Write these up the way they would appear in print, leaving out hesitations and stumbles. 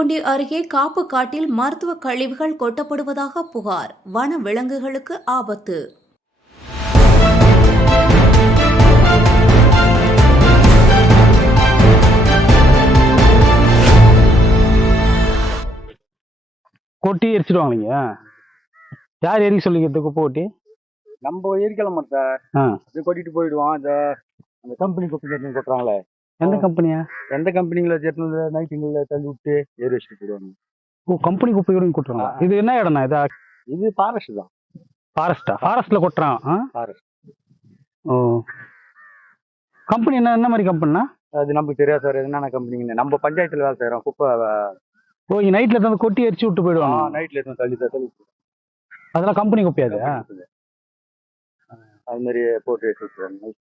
கும்மிடிப்பூண்டி அருகே காப்பு காட்டில் மருத்துவ கழிவுகள் கொட்டப்படுவதாக புகார். வன விலங்குகளுக்கு ஆபத்து. கொட்டி எரிச்சிடுவாங்க. நீங்க யார் எரிக்க சொல்லிக்கிறது? குப்பை கொட்டி நம்ம எரிக்கலாம் சார். அது கொட்டிட்டு போயிடுவான். அந்த கம்பெனி குப்பை கொட்டுறாங்களே. எந்த கம்பெனியா? எந்த கம்பெனிங்களை சேர்த்து நைட்டுங்களில் தள்ளி விட்டு ஏறி வச்சுட்டு போயிடுவாங்க. ஓ, கம்பெனி குப்பையோட கொட்டுறாங்க. இது என்ன இடம்னா? இது ஃபாரஸ்ட் தான். ஃபாரஸ்டா? ஃபாரஸ்ட்ல கொட்டுறான். ஃபாரஸ்ட். ஓ, கம்பெனி என்ன மாதிரி கம்பெனினா? அது நமக்கு தெரியாது சார். என்னென்ன கம்பெனிங்க? நம்ம பஞ்சாயத்துல வேலை செய்யறோம். குப்பை. ஓ, இங்க நைட்ல தான் கொட்டி எரிச்சு விட்டு போயிடுவாங்க. நைட்ல இருந்து தள்ளி அதெல்லாம் கம்பெனி குப்பையாது. அது மாதிரி போட்டு வச்சுருவாங்க.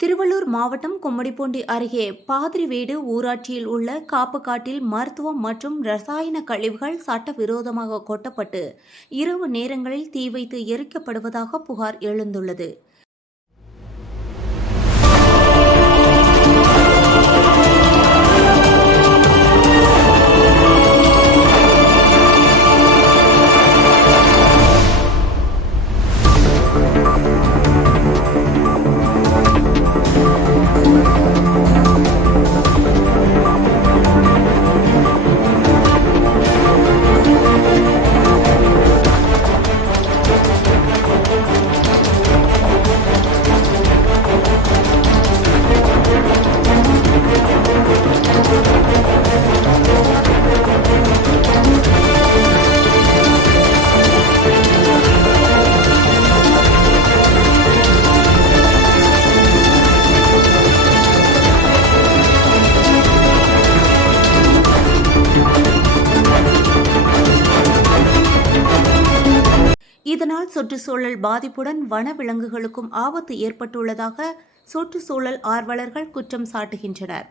திருவள்ளூர் மாவட்டம் கும்மிடிப்பூண்டி அருகே பாதிரிவேடு ஊராட்சியில் உள்ள காப்புக்காட்டில் மருத்துவம் மற்றும் ரசாயன கழிவுகள் சட்டவிரோதமாக கொட்டப்பட்டு இரவு நேரங்களில் தீ வைத்து எரிக்கப்படுவதாக புகார் எழுந்துள்ளது. இதனால் சுற்றுச்சூழல் பாதிப்புடன் வனவிலங்குகளுக்கும் ஆபத்து ஏற்பட்டுள்ளதாக சுற்றுச்சூழல் ஆர்வலர்கள் குற்றம் சாட்டுகின்றனர்.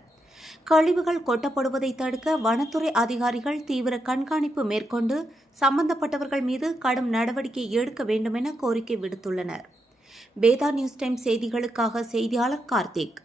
கழிவுகள் கொட்டப்படுவதை தடுக்க வனத்துறை அதிகாரிகள் தீவிர கண்காணிப்பு மேற்கொண்டு சம்பந்தப்பட்டவர்கள் மீது கடும் நடவடிக்கை எடுக்க வேண்டும் என கோரிக்கை விடுத்துள்ளனர். வேதா நியூஸ் டைம் செய்திகளுக்காக செய்தியாளர் கார்த்திக்.